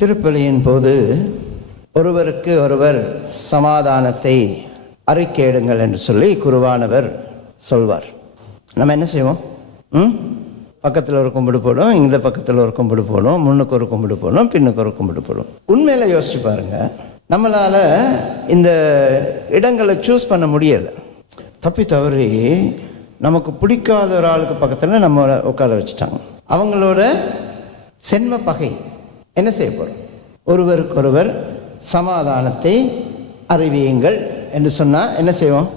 திருப்பலியின் போது ஒருவருக்கு ஒருவர் சமாதானத்தை அறிக்கையிடுங்கள் என்று சொல்லி குருவானவர் சொல்வார். நம்ம என்ன செய்வோம்? ம்? பக்கத்தில் ஒரு கும்பிடு போடும் இந்த பக்கத்தில் ஒரு கும்பிடு போடும் முன்னுக்கு ஒரு கும்பிடு போடும் பின்னுக்கு ஒரு கும்பிடு போடும். உண்மையில் யோசிச்சு பாருங்கள் நம்மளால் இந்த இடங்களை சூஸ் பண்ண முடியலை. தப்பி தவறி நமக்கு பிடிக்காத ஒரு ஆளுக்கு பக்கத்தில் நம்ம உட்கார வச்சுட்டாங்க. அவங்களோட சென்ம பகை. என்ன செய்ய போகிறோம் ஒருவருக்கொருவர் சமாதானத்தை அறிவியுங்கள் என்று சொன்னால் என்ன செய்வோம்?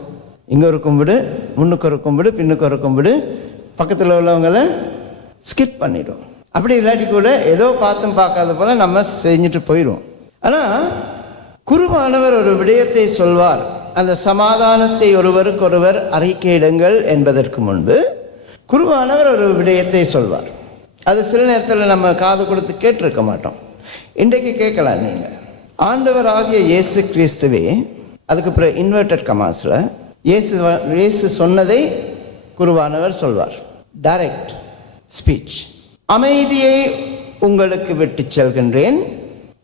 இங்கே ஒரு கும்பிடு முன்னுக்கு ஒரு கும்பிடு பின்னுக்கு ஒரு கும்பிடு பக்கத்தில் உள்ளவங்களை ஸ்கிப் பண்ணிவிடுவோம் அப்படி இல்லாட்டி கூட ஏதோ பார்த்தும் பார்க்காத போல் நம்ம செஞ்சுட்டு போயிடுவோம். ஆனால் குருவானவர் ஒரு விடயத்தை சொல்வார். அந்த சமாதானத்தை ஒருவருக்கொருவர் அறிக்கையிடுங்கள் என்பதற்கு முன்பு குருவானவர் ஒரு விடயத்தை சொல்வார். அது சில நேரத்தில் நம்ம காது கொடுத்து கேட்டிருக்க மாட்டோம். இன்றைக்கு கேட்கலாம் நீங்கள் ஆண்டவராகிய இயேசு கிறிஸ்துவே அதுக்கு பிறகு இன்வெர்டட் கமாஸில் இயேசு இயேசு சொன்னதை குருவானவர் சொல்வார். டைரக்ட் ஸ்பீச் அமைதியை உங்களுக்கு விட்டு செல்கின்றேன்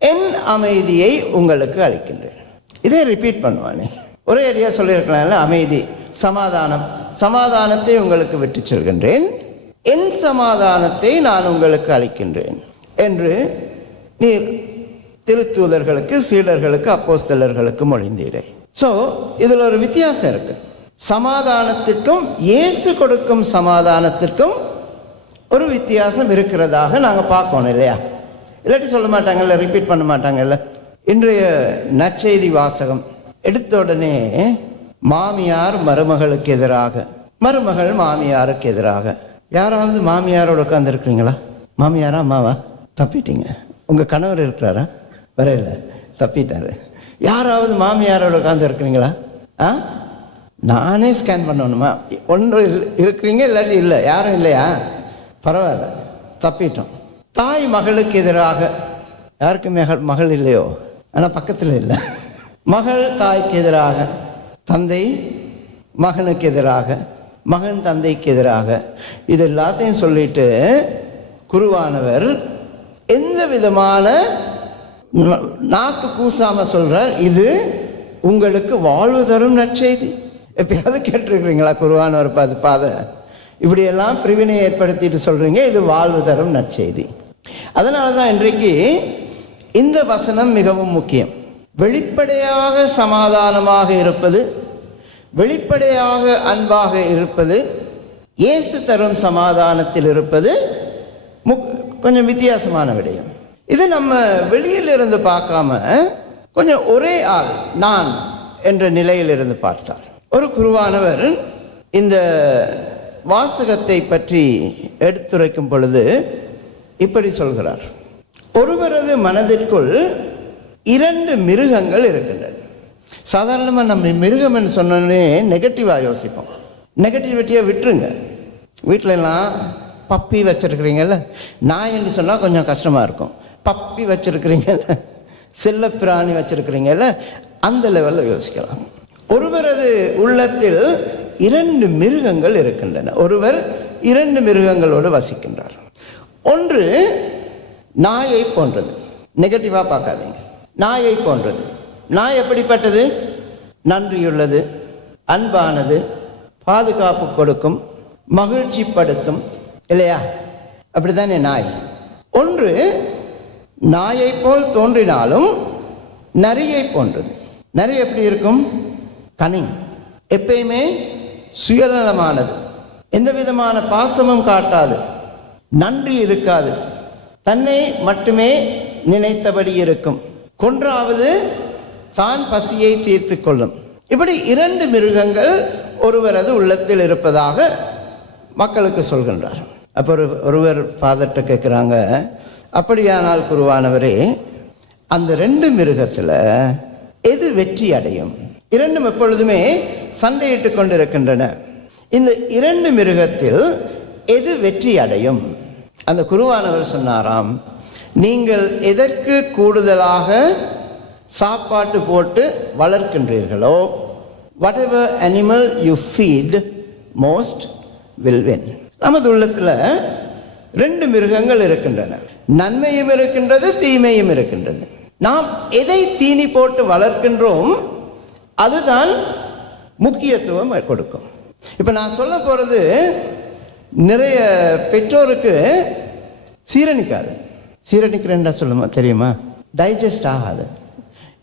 என் அமைதியை உங்களுக்கு அளிக்கின்றேன். இதை ரிப்பீட் பண்ணுவானே. ஒரே அடியாக சொல்லியிருக்கலாம்ல அமைதி சமாதானம். சமாதானத்தை உங்களுக்கு விட்டு செல்கின்றேன் என் சமாதானத்தை நான் உங்களுக்கு அளிக்கின்றேன். என்று நீர் திருத்தூதர்களுக்கு சீடர்களுக்கு அப்போஸ்தலர்களுக்கு மொழிந்தீரே. ஸோ இதில் ஒரு வித்தியாசம் இருக்கு. சமாதானத்திற்கும் இயேசு கொடுக்கும் சமாதானத்திற்கும் ஒரு வித்தியாசம் இருக்கிறதாக நாங்கள் பார்க்கணும் இல்லையா? இல்லாட்டி சொல்ல மாட்டாங்கல்ல ரிப்பீட் பண்ண மாட்டாங்கல்ல? இன்றைய நற்செய்தி வாசகம் எடுத்த உடனே மாமியார் மருமகளுக்கு எதிராக மருமகள் மாமியாருக்கு எதிராக யாராவது மாமியாரோட உட்காந்துருக்குறீங்களா மாமியாரா அம்மாவா? தப்பிட்டீங்க. உங்கள் கணவர் இருக்கிறாரா? வரையில தப்பிட்டாரு. யாராவது மாமியாரோட உட்காந்து இருக்கிறீங்களா ஆ? நானே ஸ்கேன் பண்ணணுமா? ஒன்று இல்லை இருக்கிறீங்க இல்லாட்டி இல்லை? யாரும் இல்லையா? பரவாயில்ல. தப்பிட்டோம். தாய் மகளுக்கு எதிராக. யாருக்கு மகள் மகள் இல்லையோ? ஆனால் பக்கத்தில் இல்லை. மகள் தாய்க்கு எதிராக. தந்தை மகனுக்கு எதிராக. மகன் தந்தைக்கு எதிராக இது எல்லாத்தையும் சொல்லிட்டு குருவானவர் எந்த விதமான நாக்கு கூசாம சொல்றார் இது உங்களுக்கு வாழ்வு தரும் நற்செய்தி. எப்பயாவது கேட்டிருக்கிறீங்களா குருவானவர் பாது பாத? இப்படியெல்லாம் பிரிவினை ஏற்படுத்திட்டு சொல்றீங்க இது வாழ்வு தரும் நற்செய்தி. அதனால தான் இன்றைக்கு இந்த வசனம் மிகவும் முக்கியம். வெளிப்படையாக சமாதானமாக இருப்பது வெளிப்படையாக அன்பாக இருப்பது இயேசு தரும் சமாதானத்தில் இருப்பது முக் கொஞ்சம் வித்தியாசமான விடயம். இது நம்ம வெளியில் இருந்து பார்க்காம கொஞ்சம் ஒரே ஆள் நான் என்ற நிலையில் இருந்து பார்த்தார். ஒரு குருவானவர் இந்த வாசகத்தை பற்றி எடுத்துரைக்கும் பொழுது இப்படி சொல்கிறார். ஒருவரது மனதிற்குள் இரண்டு மிருகங்கள் இருக்கின்றன. சாதாரணமாக நம்ம மிருகம்னு சொன்னோடனே நெகட்டிவாக யோசிப்போம். நெகட்டிவிட்டியாக விட்டுருங்க. வீட்டில எல்லாம் பப்பி வச்சுருக்கிறீங்கல்ல நாய்ன்னு சொன்னால் கொஞ்சம் கஷ்டமாக இருக்கும். பப்பி வச்சுருக்குறீங்கல்ல செல்ல பிராணி வச்சுருக்கிறீங்கல்ல அந்த லெவலில் யோசிக்கலாம். ஒருவரது உள்ளத்தில் இரண்டு மிருகங்கள் இருக்கின்றன. ஒருவர் இரண்டு மிருகங்களோடு வசிக்கின்றார். ஒன்று நாயை போன்றது. நெகட்டிவாக பார்க்காதீங்க. நாயை போன்றது. நாய் எப்படிப்பட்டது? நன்றியுள்ளது அன்பானது பாதுகாப்பு கொடுக்கும் மகிழ்ச்சிப்படுத்தும் இல்லையா? அப்படித்தானே நாய்? ஒன்று நாயை போல் தோன்றினாலும் நரியை போன்றது. நரி எப்படி இருக்கும்? கனிங் எப்பயுமே சுயநலமானது. எந்த விதமான பாசமும் காட்டாது. நன்றி இருக்காது. தன்னை மட்டுமே நினைத்தபடி இருக்கும். கொன்றாவது தான் பசியை தீர்த்து கொள்ளும். இப்படி இரண்டு மிருகங்கள் ஒருவரது உள்ளத்தில் இருப்பதாக மக்களுக்கு சொல்கின்றார். அப்போ ஒரு ஒருவர் ஃபாதர்கிட்ட கேட்குறாங்க அப்படியானால் குருவானவரே அந்த ரெண்டு மிருகத்தில் எது வெற்றி அடையும்? இரண்டும் எப்பொழுதுமே சண்டையிட்டு கொண்டிருக்கின்றன. இந்த இரண்டு மிருகத்தில் எது வெற்றி அடையும்? அந்த குருவானவர் சொன்னாராம் நீங்கள் எதற்கு கூடுதலாக சாப்பாட்டு போட்டு வளர்க்கின்றீர்களோ whatever animal you feed most will win நமது உள்ளத்தில் ரெண்டு மிருகங்கள் இருக்கின்றன. நன்மையும் இருக்கின்றது தீமையும் இருக்கின்றது. நாம் எதை தீனி போட்டு வளர்க்கின்றோம் அதுதான் முக்கியத்துவம் கொடுக்கும். இப்போ நான் சொல்ல போகிறது நிறைய பெற்றோருக்கு சீரணிக்காது. சீரணிக்கிறேன்டா சொல்லுமா தெரியுமா? டைஜஸ்ட் ஆகாது.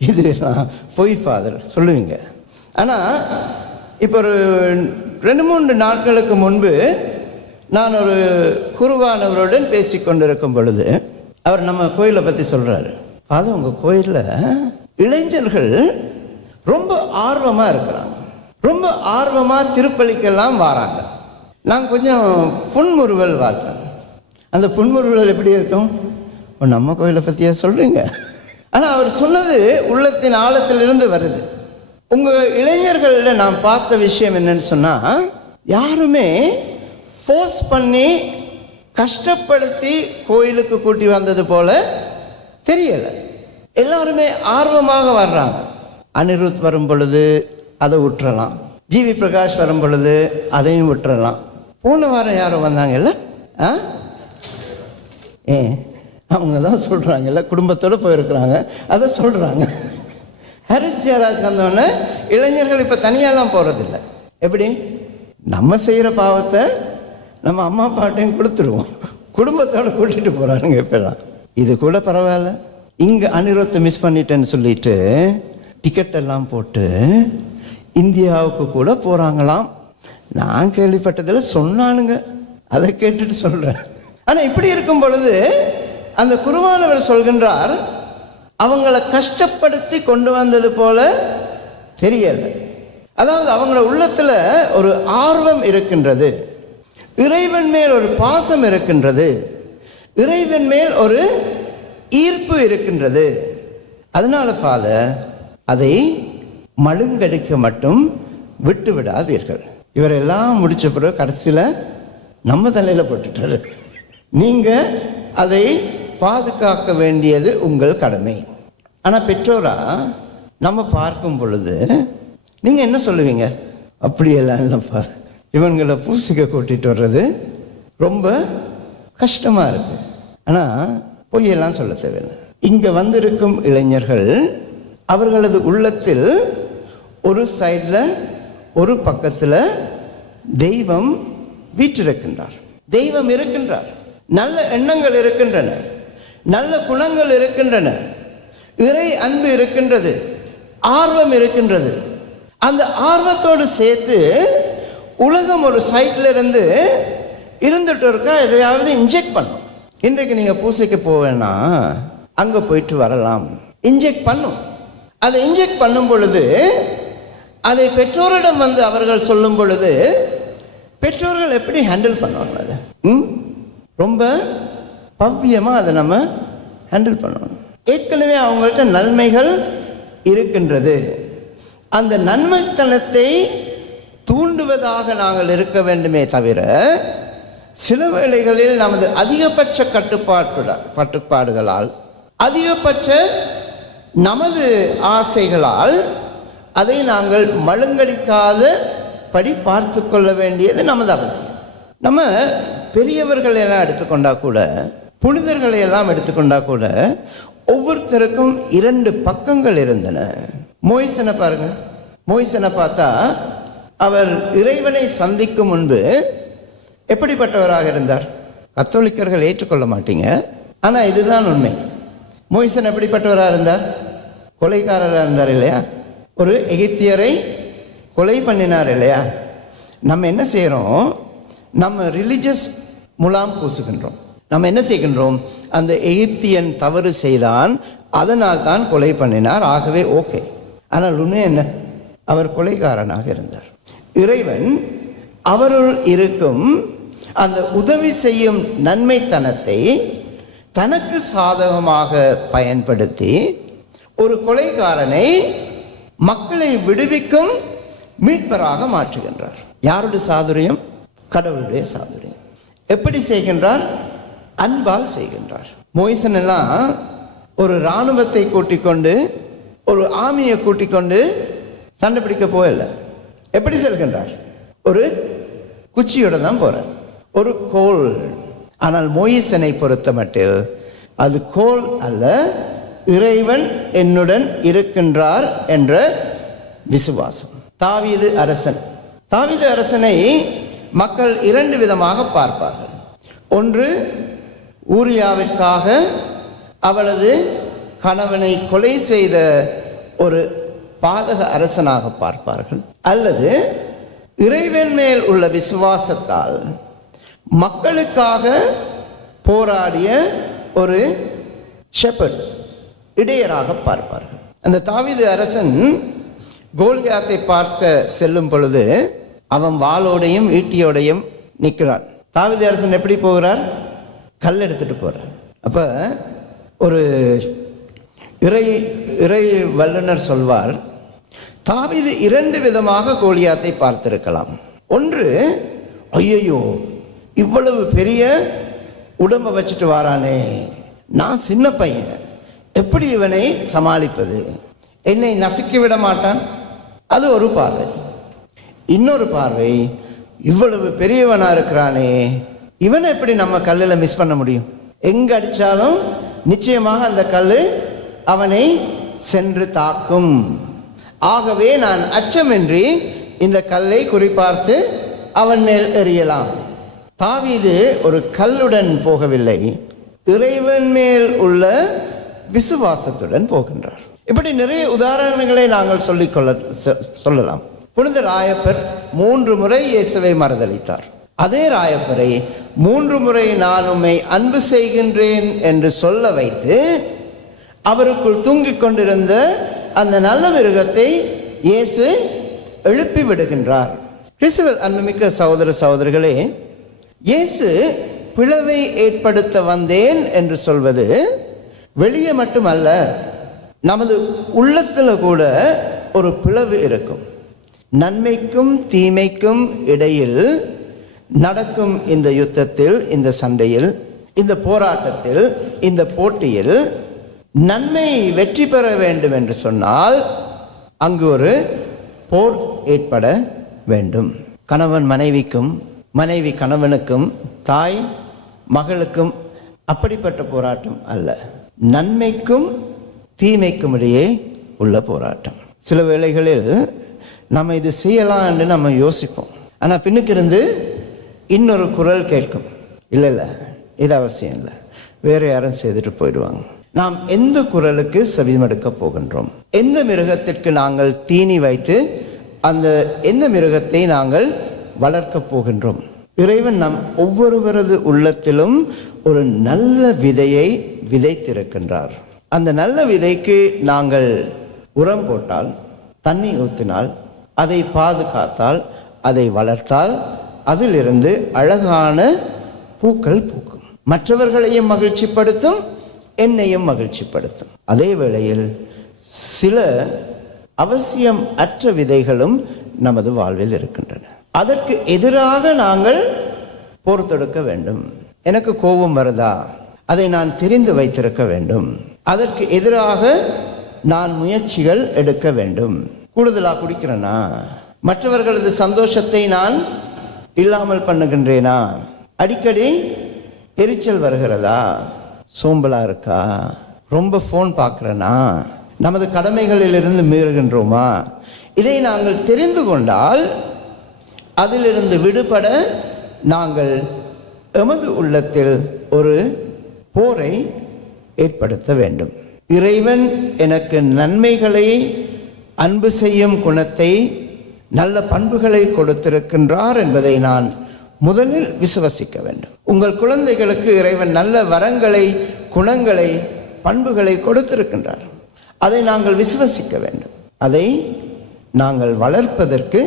இது பொய் ஃபாதர். சொல்லுவீங்க. ஆனால் இப்போ ஒரு ரெண்டு மூன்று நாட்களுக்கு முன்பு நான் ஒரு குருவானவருடன் பேசி கொண்டிருக்கும் பொழுது அவர் நம்ம கோயிலை பற்றி சொல்கிறாரு ஃபாதர் உங்கள் கோயிலில் இளைஞர்கள் ரொம்ப ஆர்வமாக இருக்கிறாங்க. ரொம்ப ஆர்வமாக திருப்பலிக்கெல்லாம் வராங்க. நான் கொஞ்சம் புன்முறுவல் பார்த்தேன் அந்த புன்முறுவல் எப்படி இருக்கும்? நம்ம கோயிலை பற்றியா சொல்கிறீங்க ஆனால் அவர் சொன்னது உள்ளத்தின் ஆழத்திலிருந்து வருது. உங்கள் இளைஞர்களில் நான் பார்த்த விஷயம் என்னன்னு சொன்னால் யாருமே ஃபோர்ஸ் பண்ணி கஷ்டப்படுத்தி கோயிலுக்கு கூட்டி வந்தது போல் தெரியலை. எல்லாருமே ஆர்வமாக வர்றாங்க. அனிருத் வரும் பொழுது அதை விட்டுறலாம் ஜிவி பிரகாஷ் வரும் பொழுது அதையும் விட்டுறலாம் போன வாரம் யாரும் வந்தாங்கல்ல? ஆ? ஏன்? அவங்க தான் சொல்கிறாங்கல்ல குடும்பத்தோடு போயிருக்கிறாங்க. அதை சொல்கிறாங்க ஹரிஸ் ஜெயராஜ் வந்தோடனே இளைஞர்கள் இப்போ தனியாலாம் போகிறதில்ல எப்படி? நம்ம செய்கிற பாவத்தை நம்ம அம்மா அப்பாட்டையும் கொடுத்துருவோம். குடும்பத்தோடு கூட்டிகிட்டு போகிறானுங்க இப்போலாம் இது கூட பரவாயில்ல. இங்கே அனிருத்தை மிஸ் பண்ணிட்டேன்னு சொல்லிட்டு டிக்கெட் எல்லாம் போட்டு இந்தியாவுக்கு கூட போகிறாங்களாம் நான் கேள்விப்பட்டதில் சொன்னானுங்க. அதை கேட்டுட்டு சொல்கிறேன் ஆனால் இப்படி இருக்கும் பொழுது அந்த குருவானவர் சொல்கின்றார் அவங்கள கஷ்டப்படுத்தி கொண்டு வந்தது போல தெரியல. அதாவது அவங்கள உள்ளத்தில் ஒரு ஆர்வம் இருக்கின்றது இறைவன் மேல் ஒரு பாசம் இருக்கின்றது இறைவன் மேல் ஒரு ஈர்ப்பு இருக்கின்றது. அதனால ஃபாதர் அதை மழுங்கடிக்க மட்டும் விட்டு விடாதீர்கள் இவரெல்லாம் முடிச்ச பிறகு கடைசியில் நம்ம தலையில் போட்டுட்டாரு. நீங்கள் அதை பாதுகாக்க வேண்டியது உங்கள் கடமை. ஆனால் பெற்றோரா நம்ம பார்க்கும் பொழுது நீங்கள் என்ன சொல்லுவீங்க? அப்படியெல்லாம் இல்லைப்பா. இவங்களை பூசிக்க கூட்டிகிட்டு வர்றது ரொம்ப கஷ்டமாக இருக்கு. ஆனால் பொய்யெல்லாம் சொல்ல தேவையில்லை. இங்கே வந்திருக்கும் இளைஞர்கள் அவர்களது உள்ளத்தில் ஒரு சைடில் ஒரு பக்கத்தில் தெய்வம் வீற்றிருக்கின்றார். தெய்வம் இருக்கின்றார். நல்ல எண்ணங்கள் இருக்கின்றன. நல்ல குணங்கள் இருக்கின்றன. இறை அன்பு இருக்கின்றது. ஆர்வம் இருக்கின்றது. அந்த ஆர்வத்தோடு சேர்த்து உலகம் ஒரு சைட்டில் இருந்து இருந்துட்டு இருக்கா எதையாவது இன்ஜெக்ட் பண்ணும். இன்றைக்கு நீங்கள் பூசைக்கு போவேன்னா அங்கே போயிட்டு வரலாம். இன்ஜெக்ட் பண்ணும். அதை இன்ஜெக்ட் பண்ணும் பொழுது அதை பெற்றோரிடம் வந்து அவர்கள் சொல்லும் பொழுது பெற்றோர்கள் எப்படி ஹேண்டில் பண்ணுவாங்க அதை? ம்? ரொம்ப பவ்யமாக அதை நம்ம ஹேண்டில் பண்ணணும். ஏற்கனவே அவங்கள்ட்ட நன்மைகள் இருக்கின்றது. அந்த நன்மைத்தனத்தை தூண்டுவதாக நாங்கள் இருக்க வேண்டுமே தவிர சில வேளைகளில் நமது அதிகபட்ச கட்டுப்பாட்டுடன் கட்டுப்பாடுகளால் அதிகபட்ச நமது ஆசைகளால் அதை நாங்கள் மழுங்கடிக்காத படி பார்த்து கொள்ள வேண்டியது நமது அவசியம். நம்ம பெரியவர்கள் எல்லாம் எடுத்துக்கொண்டால் கூட புனிதர்களை எல்லாம் எடுத்துக்கொண்டா கூட ஒவ்வொருத்தருக்கும் இரண்டு பக்கங்கள் இருந்தன. மோய்சனை பாருங்க. மோய்சனை பார்த்தா அவர் இறைவனை சந்திக்கும் முன்பு எப்படிப்பட்டவராக இருந்தார்? கத்தோலிக்கர்கள் ஏற்றுக்கொள்ள மாட்டீங்க. ஆனால் இதுதான் உண்மை. மோய்சன் எப்படிப்பட்டவராக இருந்தார்? கொலைக்காரராக இருந்தார் இல்லையா? ஒரு எகிப்தியரை கொலை பண்ணினார் இல்லையா? நம்ம என்ன செய்கிறோம் நம்ம ரிலிஜியஸ் முலாம் பூசுகின்றோம். நம்ம என்ன செய்கின்றோம்? அந்த எகிப்தியன் தவறு செய்தான் அதனால் தான் கொலை பண்ணினார். ஆகவே ஓகே. ஆனால் உண்மை என்ன? அவர் கொலைகாரனாக இருந்தார். இறைவன் அவருள் இருக்கும் அந்த உதவி செய்யும் நன்மைத்தனத்தை தனக்கு சாதகமாக பயன்படுத்தி ஒரு கொலைகாரனை மக்களை விடுவிக்கும் மீட்பராக மாற்றுகின்றார். யாருடைய சாதுரியம்? கடவுளுடைய சாதுரியம். எப்படி செய்கின்றார்? அன்பால் செய்கின்றார். மோய்சன் எல்லாம் ஒரு இராணுவத்தை கூட்டிக்கொண்டு ஒரு ஆமியை கூட்டிக்கொண்டு சண்டை பிடிக்க போகல. எப்படி செல்கின்றார்? ஒரு குச்சியோட தான் போகிறார் ஒரு கோல். ஆனால் மோயிசனை பொறுத்தமட்டில் அது கோல் அல்ல இறைவன் என்னுடன் இருக்கின்றார் என்ற விசுவாசம். தாவீது அரசன். தாவீது அரசனை மக்கள் இரண்டு விதமாக பார்ப்பார்கள். ஒன்று ஊரியாவிற்காக அவளது கணவனை கொலை செய்த ஒரு பாதக அரசனாக பார்ப்பார்கள். அல்லது இறைவன் மேல் உள்ள விசுவாசத்தால் மக்களுக்காக போராடிய ஒரு ஷெப்பர்ட் இடையராக பார்ப்பார்கள். அந்த தாவிது அரசன் கோலியாத்தை பார்க்க செல்லும் பொழுது அவன் வாளோடையும் ஈட்டியோடையும் நிற்கிறான். தாவிது அரசன் எப்படி போகிறார்? கல் எடுத்துட்டு போகிறார் அப்போ ஒரு இறை இறை வல்லுனர் சொல்வார் தாவீது இரண்டு விதமாக கோலியாத்தை பார்த்திருக்கலாம். ஒன்று ஐயையோ இவ்வளவு பெரிய உடம்பை வச்சுட்டு வாரானே நான் சின்ன பையன் எப்படி இவனை சமாளிப்பது? என்னை நசுக்கி விட மாட்டான்? அது ஒரு பார்வை. இன்னொரு பார்வை இவ்வளவு பெரியவனாக இருக்கிறானே இவனை எப்படி நம்ம கல்லில் மிஸ் பண்ண முடியும்? எங்கே அடித்தாலும் நிச்சயமாக அந்த கல் அவனை சென்று தாக்கும். ஆகவே நான் அச்சமின்றி இந்த கல்லை குறிப்பார்த்து அவன் மேல் எறியலாம். தாவீது ஒரு கல்லுடன் போகவில்லை. இறைவன் மேல் உள்ள விசுவாசத்துடன் போகின்றார். இப்படி நிறைய உதாரணங்களை நாங்கள் சொல்லிக்கொள்ள சொ- சொல்லலாம். புனித ராயப்பர் மூன்று முறை இயேசுவை மறுதளித்தார். அதே ராயப்பரை மூன்று முறை நான் உம்மை அன்பு செய்கின்றேன் என்று சொல்ல வைத்து அவருக்குள் தூங்கிக் கொண்டிருந்த அந்த நல்ல மிருகத்தை இயேசு எழுப்பி விடுகின்றார். கிறிஸ்துவல் அன்புமிக்க சகோதர சகோதரர்களே இயேசு பிளவை ஏற்படுத்த வந்தேன் என்று சொல்வது வெளியே மட்டுமல்ல நமது உள்ளத்தில் கூட ஒரு பிளவு இருக்கும். நன்மைக்கும் தீமைக்கும் இடையில் நடக்கும் இந்த யுத்தத்தில் இந்த சண்டையில் இந்த போராட்டத்தில் இந்த போட்டியில் நன்மை வெற்றி பெற வேண்டும் என்று சொன்னால் அங்கு ஒரு போர் ஏற்பட வேண்டும். கணவன் மனைவிக்கும் மனைவி கணவனுக்கும் தாய் மகளுக்கும் அப்படிப்பட்ட போராட்டம் அல்ல. நன்மைக்கும் தீமைக்கும் இடையே உள்ள போராட்டம். சில வேளைகளில் நம்ம இது செய்யலாம் என்று நம்ம யோசிப்போம். ஆனால் பின்னுக்கு இருந்து இன்னொரு குரல் கேட்கும். இல்லை இல்லை. இது அவசியம் இல்லை. வேறு யாரும் செய்துட்டு போயிடுவாங்க. நாம் எந்த குரலுக்கு செவிமடுக்க போகின்றோம்? எந்த மிருகத்திற்கு நாங்கள் தீனி வைத்து அந்த எந்த மிருகத்தை நாங்கள் வளர்க்கப் போகின்றோம்? இறைவன் நம் ஒவ்வொருவரது உள்ளத்திலும் ஒரு நல்ல விதையை விதைத்திருக்கின்றார். அந்த நல்ல விதைக்கு நாங்கள் உரம் போட்டால் தண்ணி ஊற்றினால் அதை பாதுகாத்தால் அதை வளர்த்தால் அதிலிருந்து அழகான பூக்கள் பூக்கும். மற்றவர்களையும் மகிழ்ச்சிப்படுத்தும் என்னையும் மகிழ்ச்சிப்படுத்தும். அதே வேளையில் சில அவசியம் அற்ற விதைகளும் நமது வாழ்வில் இருக்கின்றன. அதற்கு எதிராக நாங்கள் போர் தொடுக்க வேண்டும். எனக்கு கோபம் வருதா? அதை நான் தெரிந்து வைத்திருக்க வேண்டும். அதற்கு எதிராக நான் முயற்சிகள் எடுக்க வேண்டும். கூடுதலாக குடிக்கிறேனா? மற்றவர்களது சந்தோஷத்தை நான் இல்லாமல் பண்ணுகின்றேனா? அடிக்கடி எரிச்சல் வருகிறதா? சோம்பலாக இருக்கா? ரொம்ப ஃபோன் பார்க்குறேனா? நமது கடமைகளிலிருந்து மீறுகின்றோமா? இதை நாங்கள் தெரிந்து கொண்டால் அதிலிருந்து விடுபட நாங்கள் எமது உள்ளத்தில் ஒரு போரை ஏற்படுத்த வேண்டும். இறைவன் எனக்கு நன்மைகளை அன்பு செய்யும் குணத்தை நல்ல பண்புகளை கொடுத்திருக்கின்றார் என்பதை நான் முதலில் விசுவசிக்க வேண்டும். உங்கள் குழந்தைகளுக்கு இறைவன் நல்ல வரங்களை குணங்களை பண்புகளை கொடுத்திருக்கின்றார். அதை நாங்கள் விசுவசிக்க வேண்டும். அதை நாங்கள் வளர்ப்பதற்கு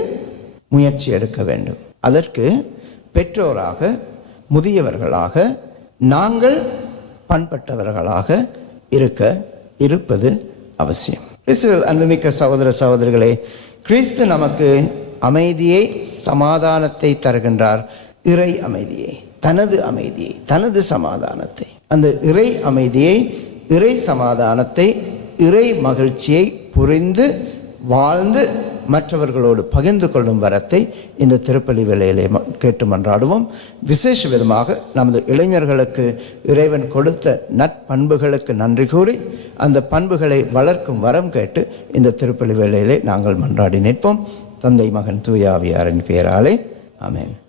முயற்சி எடுக்க வேண்டும். அதற்கு பெற்றோராக முதியவர்களாக நாங்கள் பண்பட்டவர்களாக இருக்க இருப்பது அவசியம். கிறிஸ்துவில் அன்புமிக்க சகோதர சகோதரிகளே கிறிஸ்து நமக்கு அமைதியை சமாதானத்தை தருகின்றார். இறை அமைதியை தனது அமைதியை தனது சமாதானத்தை. அந்த இறை அமைதியை இறை சமாதானத்தை இறை மகிழ்ச்சியை புரிந்து வாழ்ந்து மற்றவர்களோடு பகிர்ந்து கொள்ளும் வரத்தை இந்த திருப்பலி வேலையிலே ம- கேட்டு மன்றாடுவோம். விசேஷ விதமாக நமது இளைஞர்களுக்கு இறைவன் கொடுத்த நற்பண்புகளுக்கு நன்றி கூறி அந்த பண்புகளை வளர்க்கும் வரம் கேட்டு இந்த திருப்பலி வேலையிலே நாங்கள் மன்றாடி நிற்போம். தந்தை மகன் தூயாவியாரின் பெயராலே அமேன்